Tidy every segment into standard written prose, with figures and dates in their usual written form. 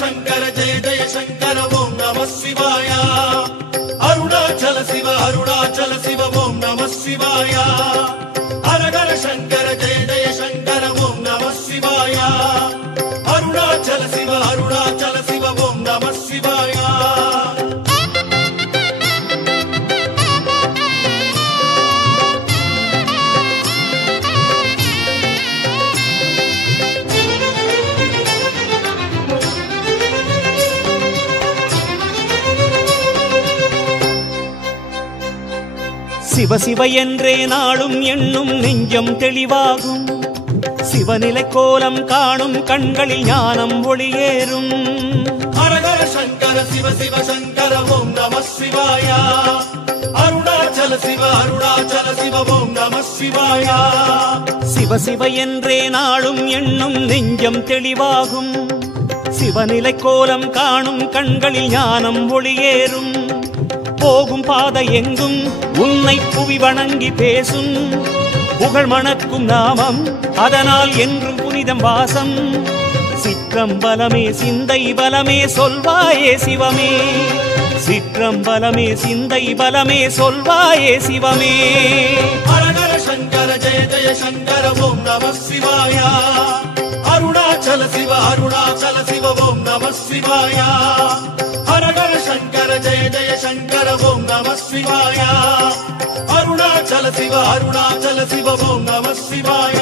शंकर जय जय शंकर ओम नमः शिवाय अरुणाचल शिव ओम नमः शिवाय हर हर शंकर जय जय शंकर ओम नमः शिवाय अरुणाचल शिव ओम नमः शिवाय சிவ சிவ என்றே நாளும் எண்ணும் நெஞ்சம் தெளிவாகும் சிவநிலை கோலம் காணும் கண்களில் ஞானம் ஒளியேறும் ஹர ஹர சங்கர சிவ சிவ சங்கர ஓம் நமः சிவாய அருணாச்சல சிவ ஓம் நமः சிவாய சிவ சிவ என்றே நாளும் எண்ணும் நெஞ்சம் தெளிவாகும் சிவநிலை கோலம் காணும் கண்களில் ஞானம் ஒளியேறும் போகும் பாதை எங்கும் உன்னை புவி வணங்கி பேசும் புகழ் மணக்கும் நாமம் அதனால் என்றும் புனிதம் வாசம் சிற்றம்பலமே சிந்தை பலமே சொல்வாயே சிவமே சிற்றம்பலமே சிந்தை பலமே சொல்வாயே சிவமே ஹர ஹர சங்கர ஜெய ஜெய சங்கர ஓம் நமः சிவாய அருணாச்சல சிவ ஓம் நமः சிவாய हर हर शंकर जय जय शंकर ओम नमः शिवाय अरुणाचल शिव ओम नमः शिवाय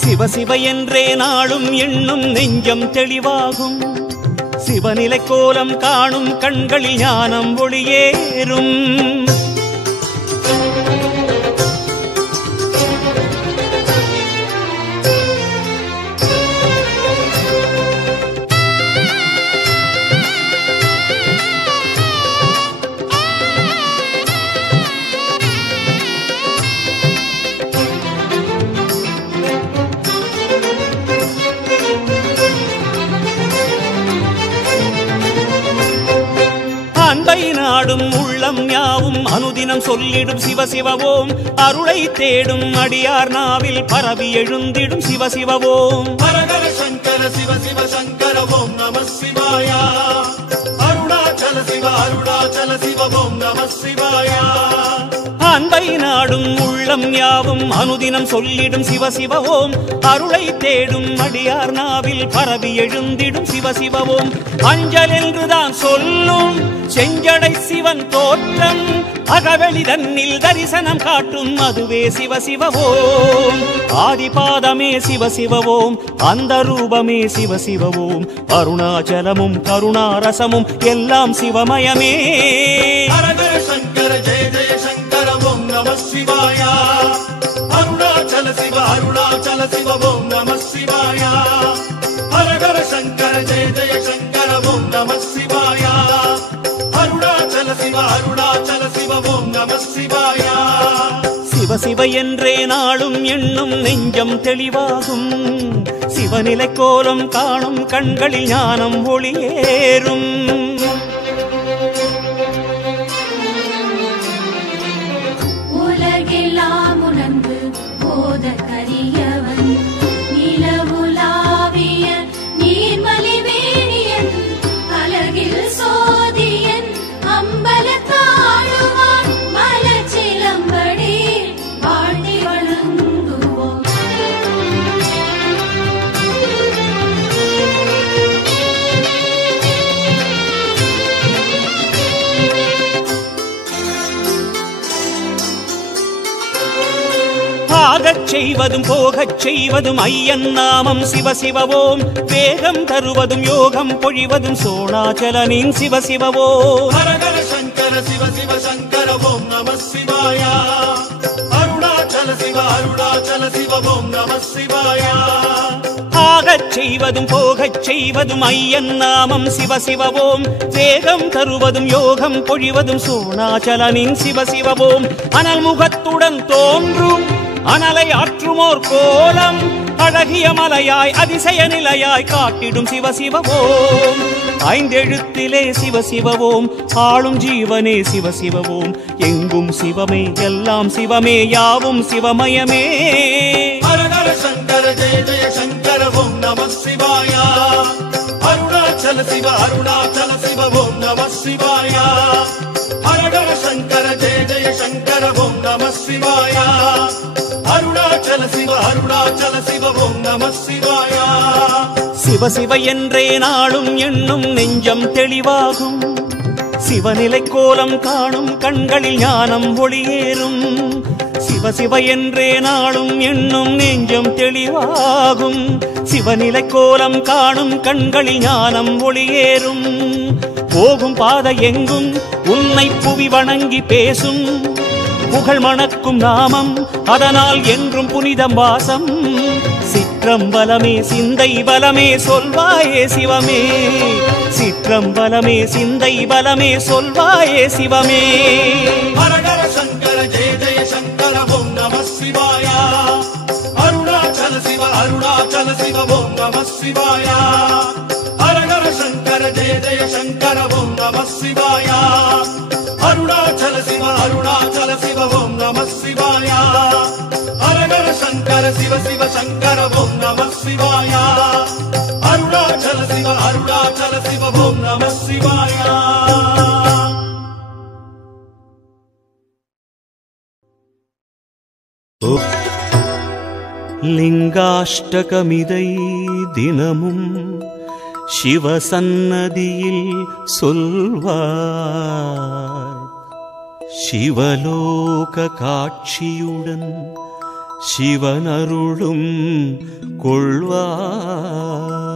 சிவ சிவ என்றே நாளும் எண்ணும் நெஞ்சம் தெளிவாகும் சிவநிலை கோலம் காணும் கண்களில் ஞானம் ஒளியேறும் அன்பை நாடும் உள்ளம் யாவும் அனுதினம் சொல்லிடும் சிவ சிவ ஓம் அருளை தேடும் அடியார் நாவில் பரவி எழுந்திடும் சிவ சிவ ஓம் ஹர ஹர சங்கர சிவ சிவ சங்கர ஓம் நமः சிவாய அருணாச்சல சிவ ஓம் நமः சிவாய அன்பை நாடும் உள்ளம் யாவும் அனுதினம் சொல்லிடும் சிவ சிவ ஓம் அருளை தேடும் அடியார் நாவில் பரவி எழுந்திடும் சிவ சிவ ஓம் அஞ்சல் என்றுதான் சொல்லும் செஞ்சடை சிவன் தோற்றம் அகவெளி தன்னில் தரிசனம் காட்டும் அதுவே சிவ சிவ ஓம் ஆதிபாதமே சிவ சிவ ஓம் அந்த ரூபமே சிவ சிவ ஓம் அருணாச்சலமும் கருணாரசமும் எல்லாம் சிவமயமே ஹர ஹர சங்கர ஜெய ஜெய சங்கர ஓம் நமः சிவாய அருணாச்சல சிவ ஓம் நமः சிவாய ஹர ஹர சங்கர ஜெய ஜெய சங்கர ஓம் நமः சிவாய அருணாச்சல சிவ ஓம் நமः சிவாய சிவ சிவ என்றே நாளும் எண்ணும் நெஞ்சம் தெளிவாகும் சிவநிலை கோலம் காணும் கண்களில் ஞானம் ஒளியேறும் உலகெல்லாம் உணர்ந்து போத கரியவன் நிலவுலாவிய நீர்மலி வேணியன் அழகில் சோதியன் அம்பலத்தாழுவான் மலச்சிலம்படி வாழ்த்தி வணங்குவோம் ஆகச் செய்வதும் போகச் செய்வதும் ஐயன் நாமம் சிவ சிவ ஓம் வேகம் தருவதும் யோகம் பொழிவதும் சோணாச்சலனின் சிவ சிவ ஓம் ஹர ஹர சங்கர சிவ சிவ சங்கர ஓம் நமः சிவாய அருணாச்சல சிவ ஓம் நமः சிவாய ஆகச் செய்வதும் போகச் செய்வதும் ஐயன் நாமம் சிவ சிவ ஓம் வேகம் தருவதும் யோகம் பொழிவதும் சோணாச்சலனின் சிவ சிவ ஓம் அனல் முகத்துடன் தோன்றும் அனலை ஆற்றுமோர் கோலம் அழகிய மலையாய் அதிசய நிலையாய் காட்டிடும் சிவ சிவ ஓம் ஐந்தெழுத்திலே சிவ சிவ ஓம் ஆளும் ஜீவனே சிவ சிவ ஓம் எங்கும் சிவமே எல்லாம் சிவமே யாவும் சிவமயமே ஹர ஹர சங்கர ஜெய ஜெய சங்கர ஓம் நமः சிவாய அருணாச்சல சிவ அருணாச்சல சிவ ஓம் நம சிவாய ஹரஹர சங்கர ஜெய ஜெய சங்கர ஓம் நம சிவாய அருணாச்சல சிவ ஓம் நம சிவாய சிவ சிவ என்றே நாளும் எண்ணும் நெஞ்சம் தெளிவாகும் சிவநிலை கோலம் காணும் கண்களில் ஞானம் ஒளியேறும் சிவ சிவ என்றே நாளும் எண்ணும் நெஞ்சம் தெளிவாகும் சிவநிலை கோலம் காணும் கண்களில் ஞானம் ஒளியேறும் போகும் பாதை எங்கும் உன்னை புவி வணங்கி பேசும் புகழ் மணக்கும் நாமம் அதனால் என்றும் புனிதம் வாசம் சிற்றம்பலமே சிந்தை பலமே சொல்வாயே சிவமே சிற்றம்பலமே சிந்தை பலமே சொல்வாயே சிவமே ஹரஹர சங்கர ஜெய ஜெய சங்கர ஓம் நம சிவாய அருணாச்சல சிவ ஓம் நம சிவாய ஹரஹர சங்கர ஜெய ஜெய சங்கர ஓம் நம சிவாய அருணாச்சல சிவ ஓம் நம சிவாய ஹரஹர சங்கர சிவ சங்கர ஓம் நம சிவாய அருணாச்சல சிவ ஓம் நம சிவாய லிங்காஷ்டகமிதை தினமும் சிவசன்னதியில் சொல்வார் சிவலோக காட்சியுடன் சிவனருளும் கொள்வார்